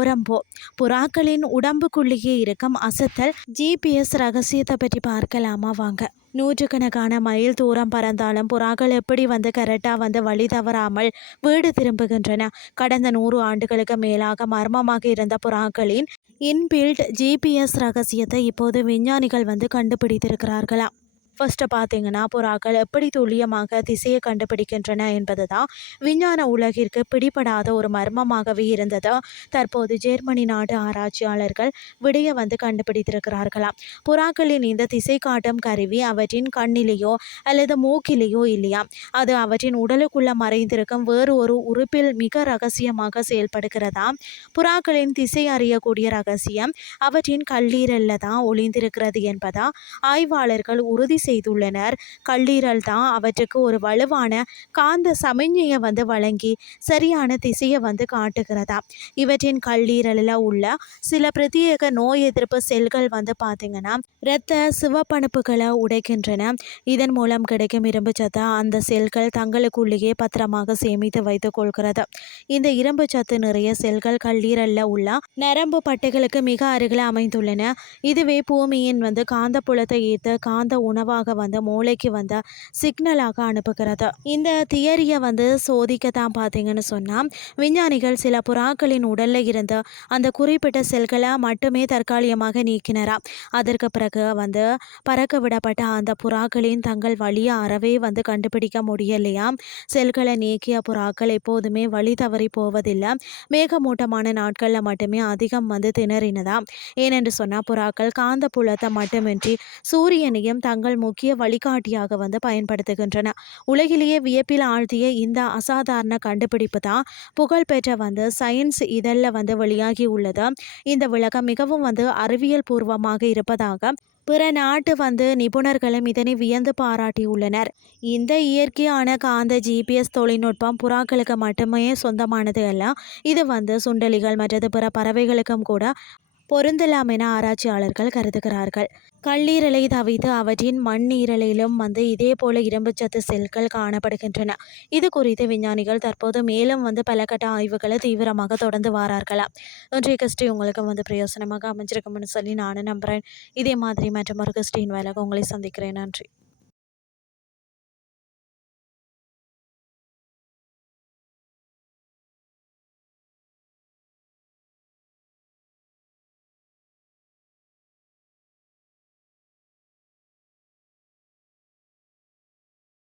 போறம்போ புறாக்களின் உடம்புக்குள்ளேயே இருக்கும் அசத்தல் ஜிபிஎஸ் ரகசியத்தை பற்றி பார்க்கலாமா வாங்க. நூற்றுக்கணக்கான மைல் தூரம் பறந்தாலும் புறாக்கள் எப்படி கரெக்டாக வழி தவறாமல் வீடு திரும்புகின்றன. கடந்த 100 ஆண்டுகளுக்கு மேலாக மர்மமாக இருந்த புறாக்களின் இன்பில்ட் ஜிபிஎஸ் ரகசியத்தை இப்போது விஞ்ஞானிகள் கண்டுபிடித்திருக்கிறார்களாம். ஃபர்ஸ்ட்டு பார்த்தீங்கன்னா, புறாக்கள் எப்படி துல்லியமாக திசையை கண்டுபிடிக்கின்றன என்பது தான் விஞ்ஞான உலகிற்கு பிடிபடாத ஒரு மர்மமாகவே இருந்தது. தற்போது ஜெர்மனி நாட்டு ஆராய்ச்சியாளர்கள் விடைய கண்டுபிடித்திருக்கிறார்களாம். புறாக்களின் இந்த திசை காட்டும் கருவி அவற்றின் கண்ணிலேயோ அல்லது மூக்கிலேயோ இல்லையா, அது அவற்றின் உடலுக்குள்ள மறைந்திருக்கும் வேறு ஒரு உறுப்பில் மிக ரகசியமாக செயல்படுகிறதா. புறாக்களின் திசை அறியக்கூடிய ரகசியம் அவற்றின் கல்லீரல்ல தான் ஒளிந்திருக்கிறது என்பதா ஆய்வாளர்கள் உறுதி செய்துள்ளனர். கல்லீரல் தான் அவற்றுக்கு ஒரு வலுவான காந்த சமிஞ்ஞையை வழங்கி சரியான திசையை காட்டுகிறதா. இவற்றின் கல்லீரலில் உள்ள சில பிரத்யேக நோய் எதிர்ப்பு செல்கள் பார்த்தீங்கன்னா இரத்த சிவப்பணுப்புகளை உடைக்கின்றன. இதன் மூலம் கிடைக்கும் இரும்பு சத்தை அந்த செல்கள் தங்களுக்குள்ளேயே பத்திரமாக சேமித்து வைத்துக் கொள்கிறது. இந்த இரும்பு சத்து நிறைய செல்கள் கல்லீரலில் உள்ள நரம்பு பட்டைகளுக்கு மிக அருகில் அமைந்துள்ளன. இதுவே பூமியின் காந்தப்புலத்தை ஈர்த்து காந்த உணவாக மூளைக்கு சிக்னலாக அனுப்புகிறது. இந்த தியரியை சோதிக்கத்தான் பார்த்தீங்கன்னு சொன்னால் விஞ்ஞானிகள் சில புறாக்களின் உடல்ல இருந்து அந்த குறிப்பிட்ட செல்களை மட்டுமே தற்காலிகமாக நீக்கினரா. அதற்கு பிறகு பறக்க விடப்பட்ட அந்த புறாக்களின் தங்கள் வழியை அறவே கண்டுபிடிக்க முடியலையா. செல்களை நீக்கிய புறாக்கள் எப்போதுமே வழி தவறி போவதில்லை. மேகமூட்டமான நாட்களில் மட்டுமே அதிகம் திணறினதா. ஏனென்று சொன்னால் புறாக்கள் காந்த புலத்தை மட்டுமின்றி சூரியனையும் தங்கள் முக்கிய வழிகாட்டியாக பயன்படுத்துகின்றன. உலகிலேயே வியப்பில் ஆழ்த்திய இந்த அசாதாரண கண்டுபிடிப்பு தான் புகழ்பெற்ற சயின்ஸ் இதழில் வெளியாகி உள்ளது. இந்த விளக்கம் மிகவும் அறிவியல் பூர்வமாக இருப்பதாக பிற நாட்டு நிபுணர்களும் இதனை வியந்து பாராட்டியுள்ளனர். இந்த இயற்கையான காந்த ஜிபிஎஸ் தொழில்நுட்பம் புறாக்களுக்கு மட்டுமே சொந்தமானது அல்ல. இது சுண்டலிகள் மற்றது பிற பறவைகளுக்கும் கூட பொருந்தலாம் என ஆராய்ச்சியாளர்கள் கருதுகிறார்கள். கல்லீரலை தவித்து அவற்றின் மண்ணீரலிலும் இதே போல இரும்புச்சத்து செல்கள் காணப்படுகின்றன. இது குறித்து விஞ்ஞானிகள் தற்போது மேலும் பல கட்ட ஆய்வுகளை தீவிரமாக தொடர்ந்து வாரார்களாம். இன்றைய கிறிஸ்டி உங்களுக்கு பிரயோசனமாக அமைஞ்சிருக்கும்னு சொல்லி நானும் நம்புகிறேன். இதே மாதிரி மற்றும் ஒரு கிறிஸ்டின் வேலைக்கு உங்களை சந்திக்கிறேன். நன்றி.